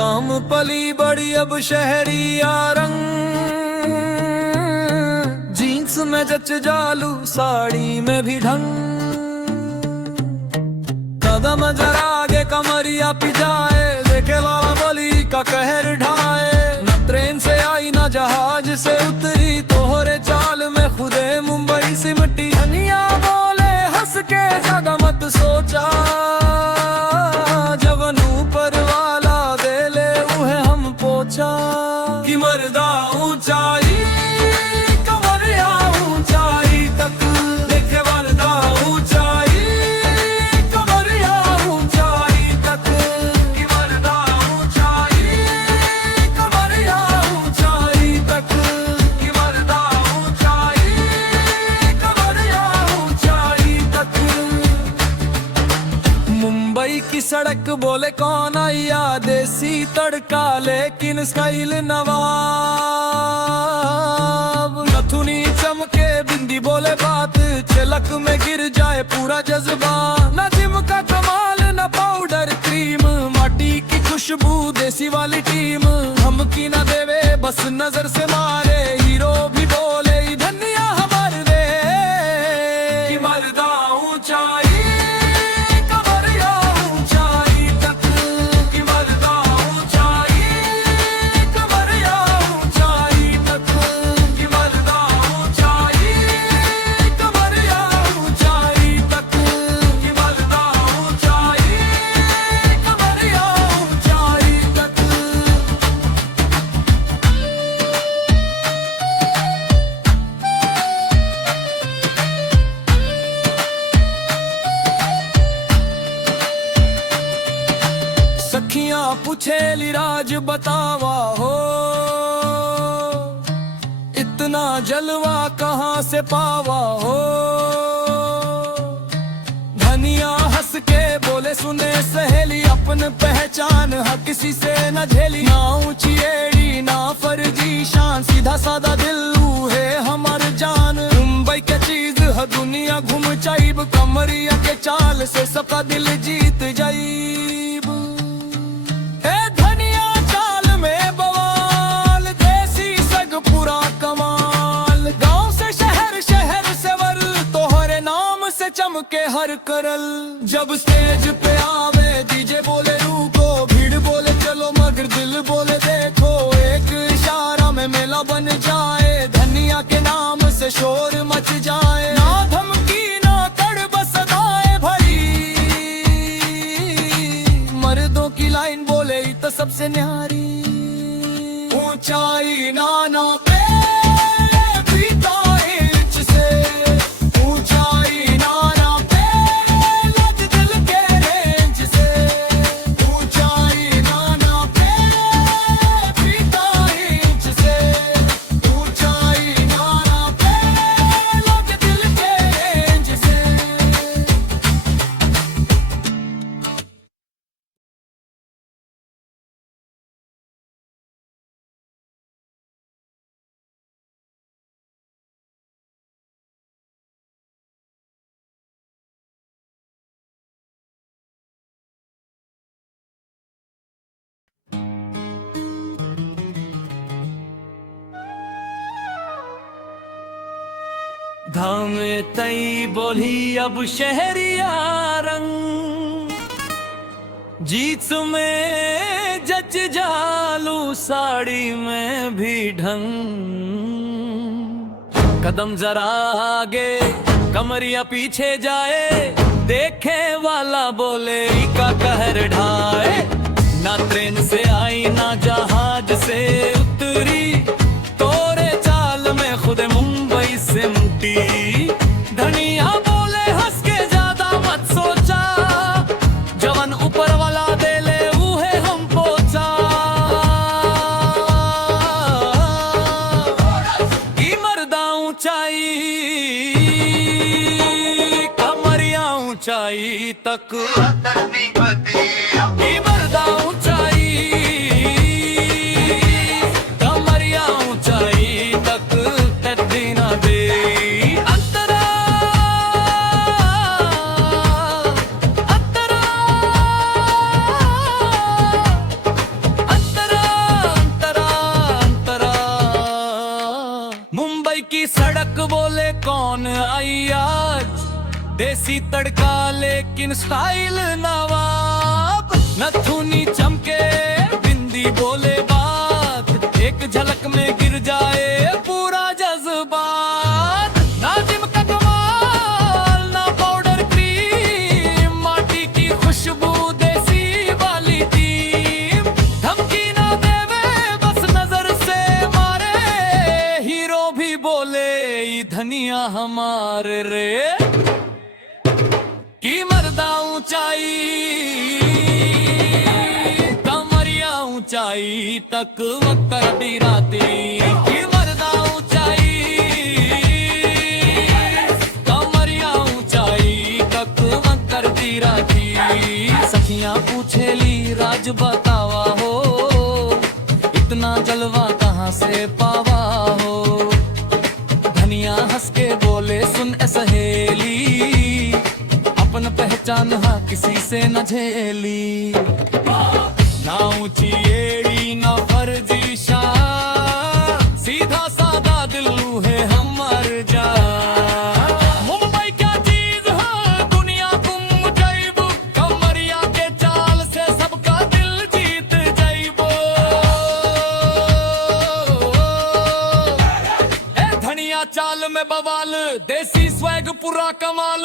दाम पली बड़ी अब शहरी रंग, जीन्स में जच जालू साड़ी में भी ढंग, कदम जरा आगे कमरिया पिजाए, देखे लाला बली का कहर ढाए। न ट्रेन से आई न जहाज से उतरी, तोहरे चाल में खुदे मुंबई सिमटी। धनिया बोले हंस के ज्यादा मत सोचा, जवन ऊपर वाला दे ले उहे हम पोछा। कि मर्दा ऊंचाई कमरिया ऊंचाई तक देखे, मर्दा ऊंचाई कमरिया ऊंचाई तक। कि मर्दा ऊंचाई कमरिया ऊंचाई तक। कि मर्दा ऊंचाई कमरिया ऊंचाई तक। मुंबई की सड़क बोले कौन आया, देसी तड़का लेकिन स्टाइल नवाब। नथुनी चमके बिंदी बोले बात, चिलक में गिर जाए पूरा जज्बा। न जिम का कमाल न पाउडर क्रीम, माटी की खुशबू देसी वाली टीम। धमकी न देवे बस नजर से मारे, हीरो भी बोले धनिया हमारे रे। कि मर्दा ऊंचाई पूछेली राज बतावा हो, इतना जलवा कहाँ से पावा हो। धनिया हंस के बोले सुने सहेली, अपन पहचान है किसी से न झेली। ना ऊंची एड़ी ना फर्जी शान, सीधा सादा दिल है हमार जान। मुंबई के चीज है दुनिया घूम जाइब, कमरिया के चाल से सबका दिल जीत जाइब। पूरा कमाल गांव से शहर, शहर से वर, तोहरे नाम से चमके हर करल। जब स्टेज पे आवे डीजे बोले रुको, भीड़ बोले चलो मगर दिल बोले देखो। एक इशारा में मेला बन जाए, धनिया के नाम से शोर मच जाए। ना धमकी ना कड़वा सदाएं भरी, मर्दों की लाइन बोले तो सबसे न्यारी। ऊंचाई नाना पे बीता इंच से, ऊंचाई नाना पे लग दिल के रेंज से। ऊंचाई नाना पे बीता इंच से, ऊंचाई नाना पे लग दिल के रेंज से। धामे तई बोली अब शहरिया रंग, जीत में जच जालू साड़ी में भी ढंग। कदम जरा आगे कमरिया पीछे जाए, देखे वाला बोले का कहर ढाए। ना ट्रेन से आई ना जहाज से उतरी, तोरे चाल में खुद मुंबई से मुटी। धनिया बोले हंस के ज्यादा मत सोचा, जवन ऊपर वाला दे ले उहे हम पोचा। की मर्दा ऊंचाई कमरिया ऊंचाई तक, की मर्दा ऊंचाई कमरिया ऊंचाई तक। तद्दीना दे अंतरा अंतरा शान आई आज, देसी तड़का लेकिन स्टाइल नवाब। नथुनी चमके बिंदी बोले बात, एक झलक में गिर जाए पूरा जज्बात। नाजिम का कमाल ना पाउडर क्रीम, माटी की खुशबू देसी वाली टीम। धमकी ना देवे बस नजर से मारे, हीरो भी बोले ये धनिया हमारे रे। की मर्दा ऊंचाई कमरिया ऊंचाई तक वक्कर दी राती। की मर्दा ऊंचाई कमरिया ऊंचाई तक वक्कर दी राती। सखियां पूछेली राज बतावा हो, इतना जलवा कहाँ से पावा हो। धनिया हंस के बोले सुन ए सहेली, अपन पहचान हाँ किसी से न झेली। ना ऊंची एड़ी ना फर्जी शान, सीधा सादा दिल्लू है हमर जान। मुंबई क्या चीज है दुनिया गुम जाइबो, कमरिया के चाल से सबका दिल जीत जाइबो। ए धनिया चाल में बवाल, देसी स्वैग पूरा कमाल।